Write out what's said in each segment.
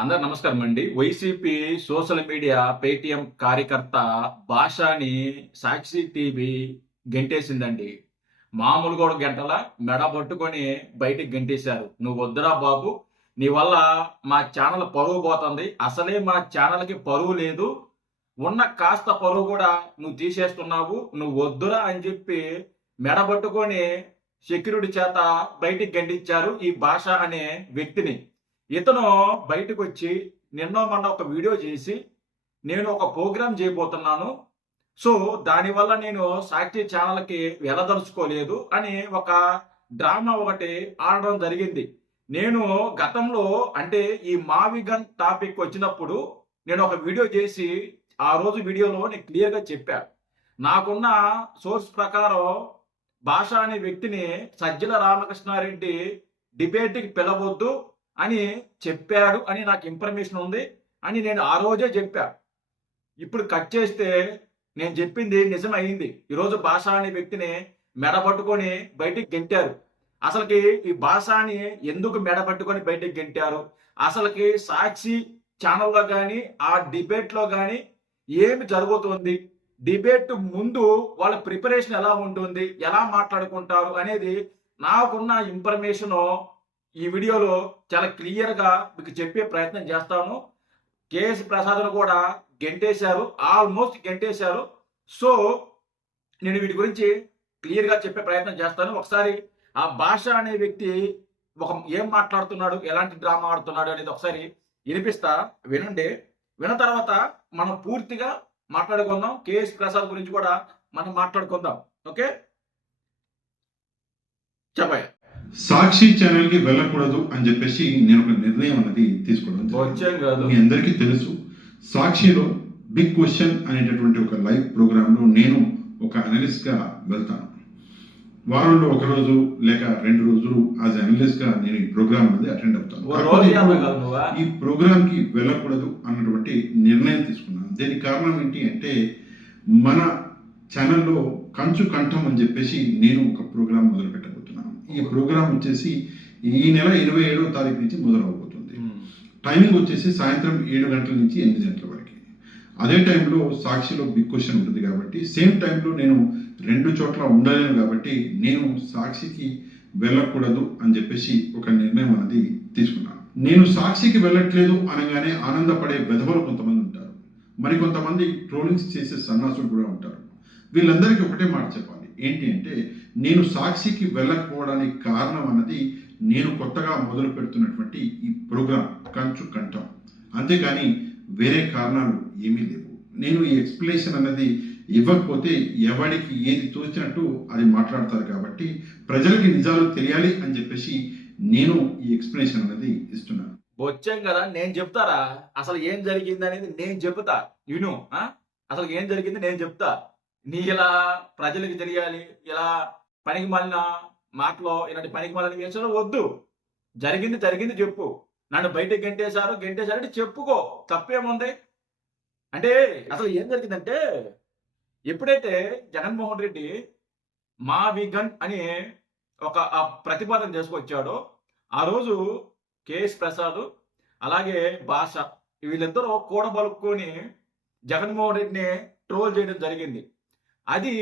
అందరు నమస్కారం అండి. వైసీపీ సోషల్ మీడియా పేటీఎం కార్యకర్త భాషని సాక్షి టీవీ గెంటేసిందండి. మామూలు కూడా గెంటల మెడ పట్టుకొని బయటికి గెంటేశారు. నువ్వు వద్దురా బాబు, నీ వల్ల మా ఛానల్ పరువు పోతుంది. అసలే మా ఛానల్కి పరువు లేదు, ఉన్న కాస్త పరువు కూడా నువ్వు తీసేస్తున్నావు. నువ్వు వద్దురా అని చెప్పి మెడ పట్టుకొని సెక్యూరిటీ చేత బయటికి గెంటించారు ఈ భాష అనే వ్యక్తిని. ఇతను బయటకు వచ్చి నిన్న మొన్న ఒక వీడియో చేసి నేను ఒక ప్రోగ్రామ్ చేయబోతున్నాను, సో దానివల్ల నేను సాక్షి ఛానల్కి వెళ్ళదలుచుకోలేదు అని ఒక డ్రామా ఒకటి ఆడడం జరిగింది. నేను గతంలో అంటే ఈ మావిగన్ టాపిక్ వచ్చినప్పుడు నేను ఒక వీడియో చేసి ఆ రోజు వీడియోలో నేను క్లియర్గా చెప్పా. నాకున్న సోర్స్ ప్రకారం భాష అనే వ్యక్తిని సజ్జల రామకృష్ణారెడ్డి డిబేట్కి పిలవద్దు అని చెప్పాడు అని నాకు ఇన్ఫర్మేషన్ ఉంది అని నేను ఆ రోజే చెప్పా. ఇప్పుడు కట్ చేస్తే నేను చెప్పింది నిజం అయింది. ఈరోజు భాష అనే వ్యక్తిని మెడ పట్టుకొని బయటికి గెంటారు. అసలుకి ఈ భాషని ఎందుకు మెడ పట్టుకొని బయటికి గెంటారు, అసలుకి సాక్షి ఛానల్లో కానీ ఆ డిబేట్లో కానీ ఏమి జరుగుతుంది, డిబేట్ ముందు వాళ్ళ ప్రిపరేషన్ ఎలా ఉంటుంది, ఎలా మాట్లాడుకుంటారు అనేది నాకున్న ఇన్ఫర్మేషను ఈ వీడియోలో చాలా క్లియర్గా మీకు చెప్పే ప్రయత్నం చేస్తాను. కేఎస్ ప్రసాద్ను కూడా గెంటేశారు, ఆల్మోస్ట్ గెంటేశారు. సో నేను వీటి గురించి క్లియర్గా చెప్పే ప్రయత్నం చేస్తాను. ఒకసారి ఆ భాష అనే వ్యక్తి ఏం మాట్లాడుతున్నాడు, ఎలాంటి డ్రామా ఆడుతున్నాడు అనేది ఒకసారి వినిపిస్తా, వినండి. విన్న తర్వాత మనం పూర్తిగా మాట్లాడుకుందాం. కేఎస్ ప్రసాద్ గురించి కూడా మనం మాట్లాడుకుందాం. ఓకే, చెప్పయ్య. సాక్షి ఛానల్ కి వెళ్ళకూడదు అని చెప్పేసి నేను ఒక నిర్ణయం అన్నది తీసుకోవడం కాదు, మీ అందరికీ తెలుసు. సాక్షిలో బిగ్ క్వశ్చన్ అనేటటువంటి ఒక లైవ్ ప్రోగ్రామ్ లో నేను ఒక అనలిస్ట్ గా వెళ్తాను. వారంలో ఒక రోజు లేక 2 రోజులు యాజ్ అనలిస్ట్ గా నేను ఈ ప్రోగ్రామ్ అనేది అటెండ్ అవుతాను. ఈ ప్రోగ్రామ్ కి వెళ్ళకూడదు అన్నటువంటి నిర్ణయం తీసుకున్నాను. దీనికి కారణం ఏంటి అంటే, మన ఛానల్లో కంచు కంఠం అని చెప్పేసి నేను ఒక ప్రోగ్రామ్ మొదలు పెట్టబోతున్నాను. ఈ ప్రోగ్రామ్ వచ్చేసి ఈ నెల 27వ తారీఖు నుంచి మొదలవబోతుంది. టైమింగ్ వచ్చేసి సాయంత్రం 7 గంటల నుంచి 8 గంటల వరకు. అదే టైంలో సాక్షిలో బిగ్ క్వశ్చన్ ఉంటుంది కాబట్టి సేమ్ టైంలో నేను 2 చోట్ల ఉండలేను కాబట్టి నేను సాక్షికి వెళ్ళకూడదు అని చెప్పేసి ఒక నిర్ణయం అనేది తీసుకున్నాను. నేను సాక్షికి వెళ్ళట్లేదు అనగానే ఆనందపడే వెధవలు కొంతమంది ఉంటారు, మరికొంతమంది ట్రోలింగ్స్ చేసే సన్నాసులు కూడా ఉంటారు. వీళ్ళందరికీ ఒకటే మాట చెప్పాలి, ఏంటి అంటే, నేను సాక్షికి వెళ్ళకపోవడానికి కారణం అన్నది నేను కొత్తగా మొదలు పెడుతున్నటువంటి ఈ ప్రోగ్రాం కంచు కంఠం, అంతేకాని వేరే కారణాలు ఏమీ లేవు. నేను ఈ ఎక్స్ప్లెనేషన్ అన్నది ఇవ్వకపోతే ఎవరికి ఏది తోచినట్టు అది మాట్లాడతారు కాబట్టి ప్రజలకి నిజాలు తెలియాలి అని చెప్పేసి నేను ఈ ఎక్స్ప్లెనేషన్ అనేది ఇస్తున్నాను. వచ్చాం కదా, నేను చెప్తారా అసలు ఏం జరిగింది అనేది నేను చెప్తా. విను, అసలు ఏం జరిగింది నేను చెప్తా. నీ ఇలా ప్రజలకు తెలియాలి, ఇలా పనికి మాలిన మాటలో ఇలాంటి పనికి మాలిన విషయంలో వద్దు. జరిగింది జరిగింది చెప్పు. నన్ను బయటకు గెంటేశారంటే చెప్పుకో, తప్పేముంది. అంటే అసలు ఏం జరిగిందంటే, ఎప్పుడైతే జగన్మోహన్ రెడ్డి మా విగన్ అని ఒక ప్రతిపాదన చేసుకొచ్చాడో ఆ రోజు కేఎస్ ప్రసాద్ అలాగే భాష వీళ్ళిద్దరూ కూడబలుక్కొని జగన్మోహన్ రెడ్డిని ట్రోల్ చేయడం జరిగింది. అది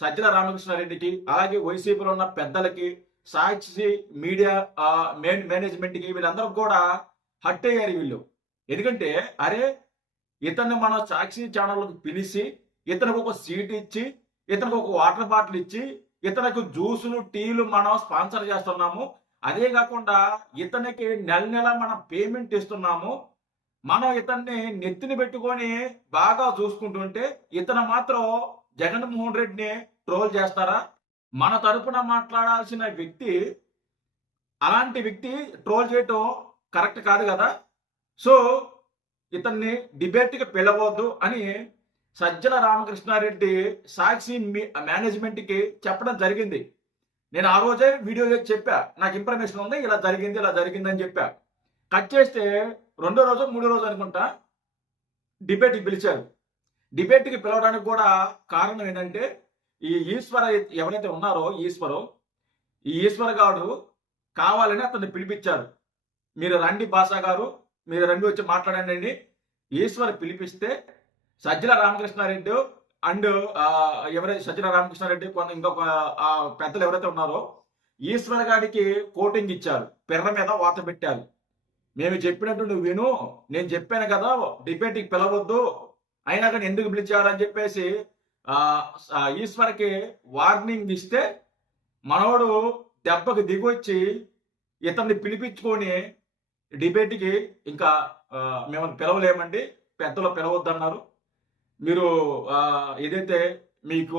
సజ్జల రామకృష్ణారెడ్డికి అలాగే వైసీపీలో ఉన్న పెద్దలకి, సాక్షి మీడియా మేనేజ్మెంట్కి, వీళ్ళందరూ కూడా హట్ అయ్యారు వీళ్ళు. ఎందుకంటే అరే, ఇతన్ని మనం సాక్షి ఛానల్కి పిలిచి ఇతనికి ఒక సీట్ ఇచ్చి, ఇతనికి ఒక వాటర్ బాటిల్ ఇచ్చి, ఇతనికి జ్యూసులు టీలు మనం స్పాన్సర్ చేస్తున్నాము. అదే కాకుండా ఇతనికి నెల నెల మనం పేమెంట్ ఇస్తున్నాము. మనం ఇతన్ని నెత్తిని పెట్టుకొని బాగా చూసుకుంటుంటే ఇతను మాత్రం జగన్మోహన్ రెడ్డిని ట్రోల్ చేస్తారా? మన తరపున మాట్లాడాల్సిన వ్యక్తి అలాంటి వ్యక్తి ట్రోల్ చేయటం కరెక్ట్ కాదు కదా. సో ఇతన్ని డిబేట్కి పిలవద్దు అని సజ్జల రామకృష్ణారెడ్డి సాక్షి మేనేజ్మెంట్కి చెప్పడం జరిగింది. నేను ఆ రోజే వీడియో చేసి చెప్పా, నాకు ఇన్ఫర్మేషన్ ఉంది, ఇలా జరిగింది అని చెప్పా. కట్ చేస్తే 2వ రోజు 3వ రోజు అనుకుంటా డిబేట్కి పిలిచారు. డిబేట్కి పిలవడానికి కూడా కారణం ఏంటంటే, ఈ ఈశ్వర ఎవరైతే ఉన్నారో ఈ ఈశ్వర్ గారు కావాలని అతన్ని పిలిపించారు. మీరు రండి భాషా గారు, మీరు రండి వచ్చి మాట్లాడండి అని ఈశ్వర్ పిలిపిస్తే సజ్జల రామకృష్ణారెడ్డి అండ్ ఎవరైతే సజ్జల రామకృష్ణారెడ్డి ఇంకొక పెద్దలు ఎవరైతే ఉన్నారో ఈశ్వర్ గారికి కోటింగ్ ఇచ్చారు, పిర్ర మీద వాత పెట్టారు. మేము చెప్పినట్టు నువ్వు విను, నేను చెప్పాను కదా డిబేట్కి పిలవద్దు, అయినా కానీ ఎందుకు పిలిచారని చెప్పేసి ఈశ్వర్కి వార్నింగ్ ఇస్తే మనోడు దెబ్బకి దిగొచ్చి ఇతన్ని పిలిపించుకొని డిబేట్కి ఇంకా మేము పిలవలేమండి, పెద్దలు పిలవద్దన్నారు. మీరు ఏదైతే మీకు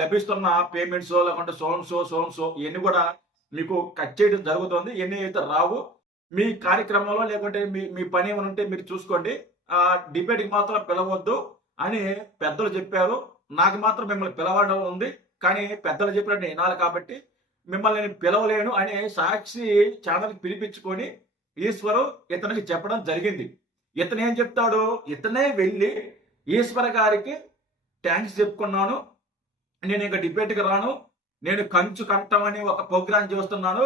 లభిస్తున్న పేమెంట్స్ లేకుంటే సోన్సో ఇవన్నీ కూడా మీకు కట్ చేయడం జరుగుతుంది. ఇవన్నీ అయితే రావు. మీ కార్యక్రమంలో లేకుంటే మీ పని ఏమైనా ఉంటే మీరు చూసుకోండి, డిబేట్కి మాత్రం పిలవద్దు అని పెద్దలు చెప్పారు. నాకు మాత్రం మిమ్మల్ని పిలవడం ఉంది, కానీ పెద్దలు చెప్పినట్టు వినాలి కాబట్టి మిమ్మల్ని నేను పిలవలేను అని సాక్షి ఛానల్కి పిలిపించుకొని ఈశ్వరు ఇతనికి చెప్పడం జరిగింది. ఇతను ఏం చెప్తాడు, ఇతనే వెళ్ళి ఈశ్వర్ గారికి థ్యాంక్స్ చెప్పుకున్నాను, నేను ఇంకా డిబేట్కి రాను, నేను కంచు కంఠమని ఒక ప్రోగ్రామ్ చేస్తున్నాను,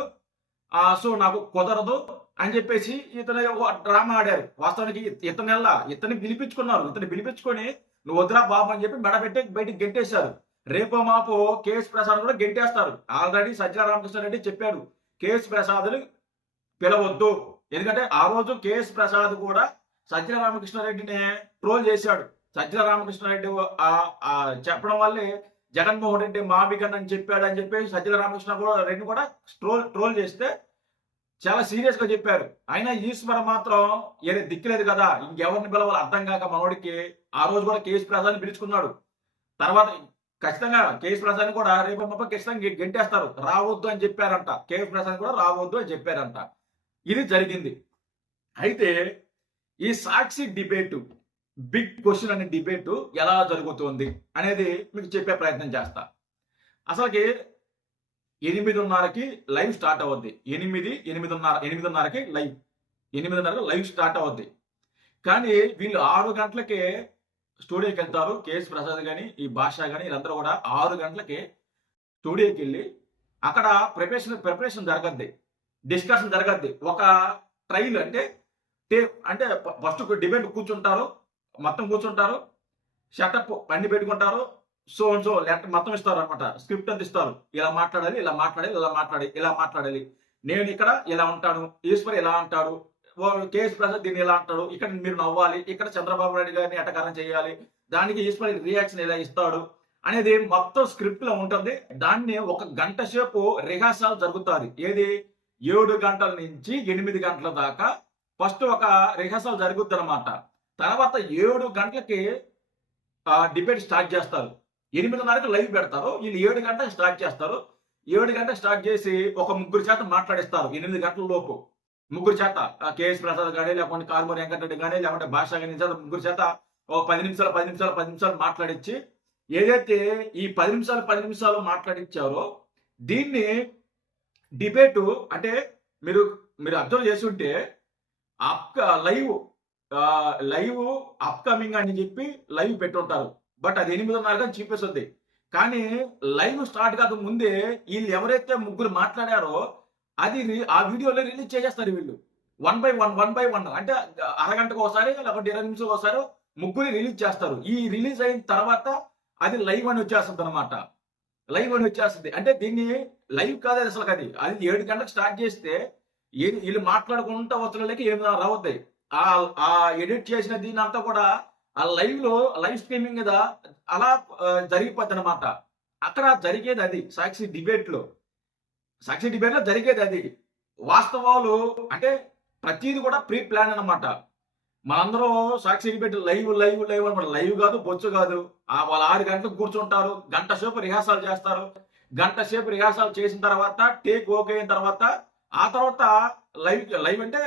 సో నాకు కుదరదు అని చెప్పేసి ఇతను డ్రామా ఆడారు. వాస్తవానికి ఇతన్ని పిలిపించుకున్నారు. ఇతను పిలిపించుకొని నువ్వు వద్దురా బాబు అని చెప్పి మెడబెట్టి బయటికి గెంటేశారు. రేపో మాపో కేఎస్ ప్రసాద్ కూడా గెంటేస్తారు. ఆల్రెడీ సజ్జల రామకృష్ణారెడ్డి చెప్పారు కేఎస్ ప్రసాద్ని పిలవద్దు, ఎందుకంటే ఆ రోజు కేఎస్ ప్రసాద్ కూడా సజ్జల రామకృష్ణారెడ్డిని ట్రోల్ చేశాడు. సజ్జల రామకృష్ణారెడ్డి చెప్పడం వల్లే జగన్మోహన్ రెడ్డి మావిగన్ అని చెప్పాడు అని చెప్పి సజ్జల రామకృష్ణ రెడ్డి కూడా ట్రోల్ చేస్తే చాలా సీరియస్ గా చెప్పారు. అయినా ఈశ్వర మాత్రం ఏదో దిక్కులేదు కదా, ఇంకెవరిని పిలవాలి అర్థం కాక మనోడికి ఆ రోజు కూడా కేఎస్ ప్రసాద్ పిలుచుకున్నాడు. తర్వాత ఖచ్చితంగా కేఎస్ ప్రసాద్ కూడా రేపు మొప్ప ఖచ్చితంగా గెంటేస్తారు, రావద్దు అని చెప్పారంట. కేఎస్ ప్రసాద్ కూడా రావద్దు అని చెప్పారంట. ఇది జరిగింది. అయితే ఈ సాక్షి డిబేటు, బిగ్ క్వశ్చన్ అనే డిబేటు ఎలా జరుగుతుంది అనేది మీకు చెప్పే ప్రయత్నం చేస్తా. అసలుకి 8:30కి లైవ్ స్టార్ట్ అవుద్ది. 8:30కి లైవ్ స్టార్ట్ అవుద్ది. కానీ వీళ్ళు 6 గంటలకే స్టూడియోకి వెళ్తారు. కేఎస్ ప్రసాద్ కానీ ఈ భాష కానీ వీళ్ళందరూ కూడా 6 గంటలకి స్టూడియోకి వెళ్ళి అక్కడ ప్రిపరేషన్ జరగద్ది, డిస్కషన్ జరగద్ది. ఒక ట్రైల్ అంటే ఫస్ట్ డిబేట్ మొత్తం కూర్చుంటారు, షటప్ అన్ని పెట్టుకుంటారు, సో లెటర్ మొత్తం ఇస్తారు అనమాట. స్క్రిప్ట్ అంత ఇస్తారు, ఇలా మాట్లాడాలి, నేను ఇక్కడ ఇలా ఉంటాను, ఈశ్వర్ ఇలా అంటాడు, కేఎస్ ప్రసాద్ దీన్ని ఇలా అంటాడు, ఇక్కడ మీరు నవ్వాలి, ఇక్కడ చంద్రబాబు నాయుడు గారిని ఎటకారం చేయాలి, దానికి ఈశ్వర్ రియాక్షన్ ఇలా ఇస్తాడు అనేది మొత్తం స్క్రిప్ట్ లో ఉంటుంది. దాన్ని 1 గంట సేపు రిహార్సల్ జరుగుతుంది. ఏది 7 గంటల నుంచి 8 గంటల దాకా ఫస్ట్ ఒక రిహార్సల్ జరుగుద్ది అనమాట. తర్వాత 7 గంటలకి డిబేట్ స్టార్ట్ చేస్తారు. 8:30కి లైవ్ పెడతారు. వీళ్ళు 7 గంటలకు స్టార్ట్ చేస్తారు. 7 గంటలకు స్టార్ట్ చేసి ఒక 3 చేత మాట్లాడిస్తారు. 8 గంటల లోపు 3 చేత, కేఎస్ ప్రసాద్ కానీ లేకుంటే కారుమూరి వెంకటరెడ్డి కానీ లేకుంటే భాష కానీ 3 చేత ఒక 10 నిమిషాలు మాట్లాడించి, ఏదైతే ఈ 10 నిమిషాలు మాట్లాడించారో దీన్ని డిబేటు అంటే మీరు అబ్జర్వ్ చేసి ఉంటే లైవ్ అప్కమింగ్ అని చెప్పి లైవ్ పెట్టుంటారు. బట్ అది 8:30 చూపిస్తుంది. కానీ లైవ్ స్టార్ట్ కాక ముందే వీళ్ళు ఎవరైతే 3 మాట్లాడారో అది ఆ వీడియోలో రిలీజ్ చేసేస్తారు. వీళ్ళు 1 బై 1 అంటే అరగంటకు ఒకసారి లేకపోతే 20 నిమిషాలకు ఒకసారి 3 రిలీజ్ చేస్తారు. ఈ రిలీజ్ అయిన తర్వాత అది లైవ్ అని వచ్చేస్తుంది అనమాట. అంటే దీన్ని లైవ్ కాదు అసలు. అది 7 గంటలకు స్టార్ట్ చేస్తే వీళ్ళు మాట్లాడుకుంటూ వస్తువులకి 8:30 అవుతాయి. ఆ ఎడిట్ చేసిన దీని అంతా కూడా ఆ లైవ్ స్ట్రీమింగ్ మీద అలా జరిగిపోద్ది అనమాట. అక్కడ జరిగేది అది. సాక్షి డిబేట్ లో జరిగేది అది. వాస్తవాలు అంటే ప్రతిది కూడా ప్రీ ప్లాన్ అనమాట. మనందరూ సాక్షి డిబేట్ లైవ్ అనమాట. లైవ్ కాదు, బొచ్చు కాదు. వాళ్ళు 6 గంటలకు కూర్చుంటారు, గంట సేపు రిహార్సల్ చేస్తారు. గంట సేపు రిహార్సల్ చేసిన తర్వాత టేక్ ఓకే అయిన తర్వాత ఆ తర్వాత లైవ్ అంటే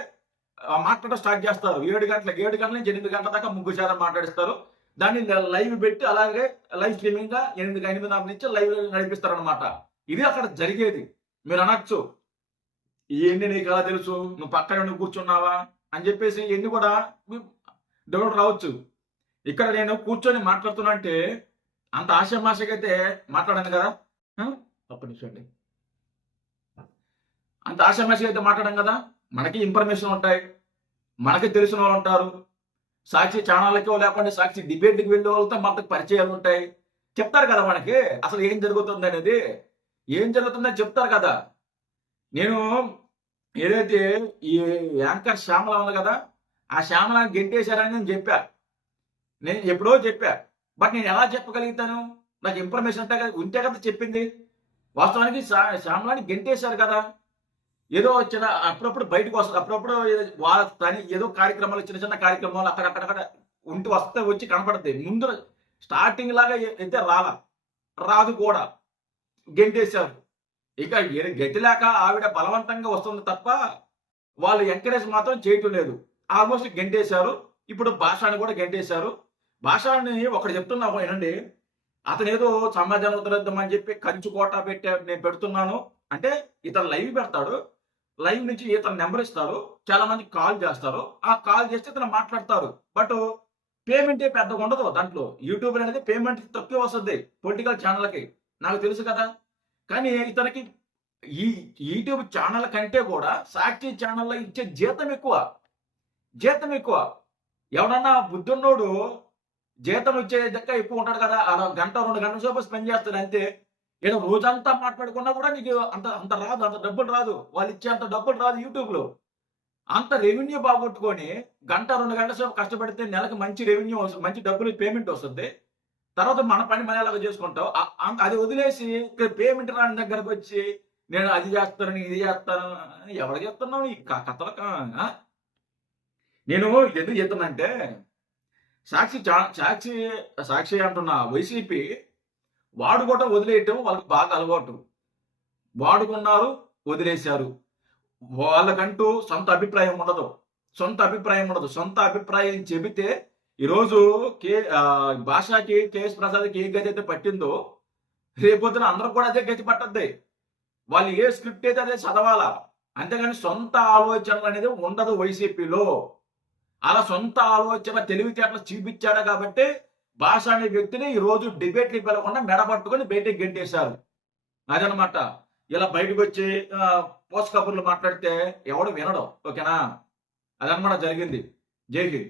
మాట్లాడడం స్టార్ట్ చేస్తారు. 7 గంటల నుంచి 8 గంటల దాకా 3 శాతం మాట్లాడిస్తారు. దాన్ని లైవ్ పెట్టి అలాగే లైవ్ స్ట్రీమింగ్ గా 8:30 నుంచి లైవ్ నడిపిస్తారు అనమాట. ఇది అక్కడ జరిగేది. మీరు అనొచ్చు, ఇవన్నీ నీకు ఎలా తెలుసు, నువ్వు పక్కన నువ్వు కూర్చున్నావా అని చెప్పేసి ఇవన్నీ కూడా డౌట్ రావచ్చు. ఇక్కడ నేను కూర్చొని మాట్లాడుతున్నా అంటే అంత ఆశమాషకైతే మాట్లాడాను కదా. ఒక్క నిమిషం అండి. అంత ఆశమాషగా అయితే మాట్లాడాం కదా, మనకి ఇన్ఫర్మేషన్ ఉంటాయి. మనకి తెలిసిన వాళ్ళు ఉంటారు. సాక్షి ఛానళ్ళకో లేకుంటే సాక్షి డిబేట్‌కి వెళ్ళే వాళ్ళతో మనకు పరిచయాలు ఉంటాయి. చెప్తారు కదా మనకి అసలు ఏం జరుగుతుందనేది. ఏం జరుగుతుందని చెప్తారు కదా! నేను ఏదైతే ఈ యాంకర్ శ్యామల ఉంది కదా! ఆ శ్యామలని గెంటేశారని నేను చెప్పా. నేను ఎప్పుడో చెప్పా. బట్ నేను ఎలా చెప్పగలుగుతాను? నాకు ఇన్ఫర్మేషన్ ఉంటే కదా చెప్పింది. వాస్తవానికి శ్యామలాని గెంటేశారు కదా! ఏదో చిన్న అప్పుడప్పుడు బయటకొస్తది. అప్పుడప్పుడు వాళ్ళ పని ఏదో కార్యక్రమాలు చిన్న చిన్న కార్యక్రమాలు అక్కడక్కడ ఉంటూ వచ్చి కనపడతాయి. ముందు స్టార్టింగ్ లాగా అయితే రాదు కూడా. గెంటేశారు. ఇక గతి లేక ఆవిడ బలవంతంగా వస్తుంది తప్ప, వాళ్ళు ఎంకరేజ్ మాత్రం చేయటం లేదు. ఆల్మోస్ట్ గెంటేశారు. ఇప్పుడు భాషాని కూడా గెంటేశారు. భాషాని ఒకటి చెప్తున్నా వినండి. అతనేదో సమాజాన్ని ఉద్ధరిద్దామని చెప్పి కంచుకోట నేను పెడుతున్నాను. అంటే ఇతను లైవ్ పెడతాడు. లైవ్ నుంచి ఇతను నెంబర్ ఇస్తారు. చాలా మందికి కాల్ చేస్తారు. ఆ కాల్ చేస్తే ఇతను మాట్లాడతారు. బట్ పేమెంటే పెద్దగా ఉండదు దాంట్లో. యూట్యూబ్ అనేది పేమెంట్ తక్కువ వస్తది పొలిటికల్ ఛానళ్ళకి. నాకు తెలుసు కదా! కానీ ఇతనికి ఈ యూట్యూబ్ ఛానల్ కంటే కూడా సాక్షి ఛానల్‌లో ఇచ్చే జీతం ఎక్కువ. జీతం ఎక్కువ. ఎవడన్నా బుద్ధున్నోడు జీతం వచ్చే లెక్క ఎక్కువ ఉంటాడు కదా! ఆడ గంట, 2 గంటల సేపు స్పెండ్ చేస్తాడు అంతే. ఈడ రోజంతా మాట్లాడుకున్నా కూడా నీకు అంత అంత రాదు. అంత డబ్బులు రాదు. వాళ్ళు ఇచ్చేంత డబ్బులు రాదు యూట్యూబ్‌లో. అంత రెవెన్యూ బాగొట్టుకొని గంట, 2 గంటల సేపు కష్టపడితే నెలకు మంచి రెవెన్యూ మంచి డబ్బులు పేమెంట్ వస్తది. తర్వాత మన పని మనం ఎలాగో చేసుకుంటాం. అది వదిలేసి ఇక్కడ పేమెంట్ రాని దగ్గరకొచ్చి నేను అది చేస్తాను, ఇది చేస్తాను ఎవరికి చెప్తున్నావు ఈ కథలు ఆ? నేను ఎందుకు చెప్తున్నానంటే సాక్షి సాక్షి అంటున్న వైసీపీ వాడుకోవటం వదిలేయటం వాళ్ళకి బాగా అలవాటు. వాడుకున్నారు, వదిలేశారు. వాళ్ళకంటూ సొంత అభిప్రాయం ఉండదు. సొంత అభిప్రాయం చెబితే ఈరోజు భాషకి కేఎస్ ప్రసాద్‌కి ఏ గతి అయితే పట్టిందో రేపొద్దున అందరికి కూడా అదే గతి పట్టద్ది. వాళ్ళు ఏ స్క్రిప్ట్ అయితే అదే చదవాలా. అంతేగాని సొంత ఆలోచనలు అనేది ఉండదు వైసీపీలో. అలా సొంత ఆలోచన తెలివితేటలు చూపించాడు కాబట్టి భాష అనే వ్యక్తిని ఈరోజు డిబేట్‌కి పిలవకుండా మెడ పట్టుకొని బయటికి గెంటేశారు. అదనమాట. ఇలా బయటకొచ్చి పోస్ట్ కబుర్లు మాట్లాడితే ఎవడు వినడు. ఓకేనా? అదనమాట జరిగింది. జై హింద్.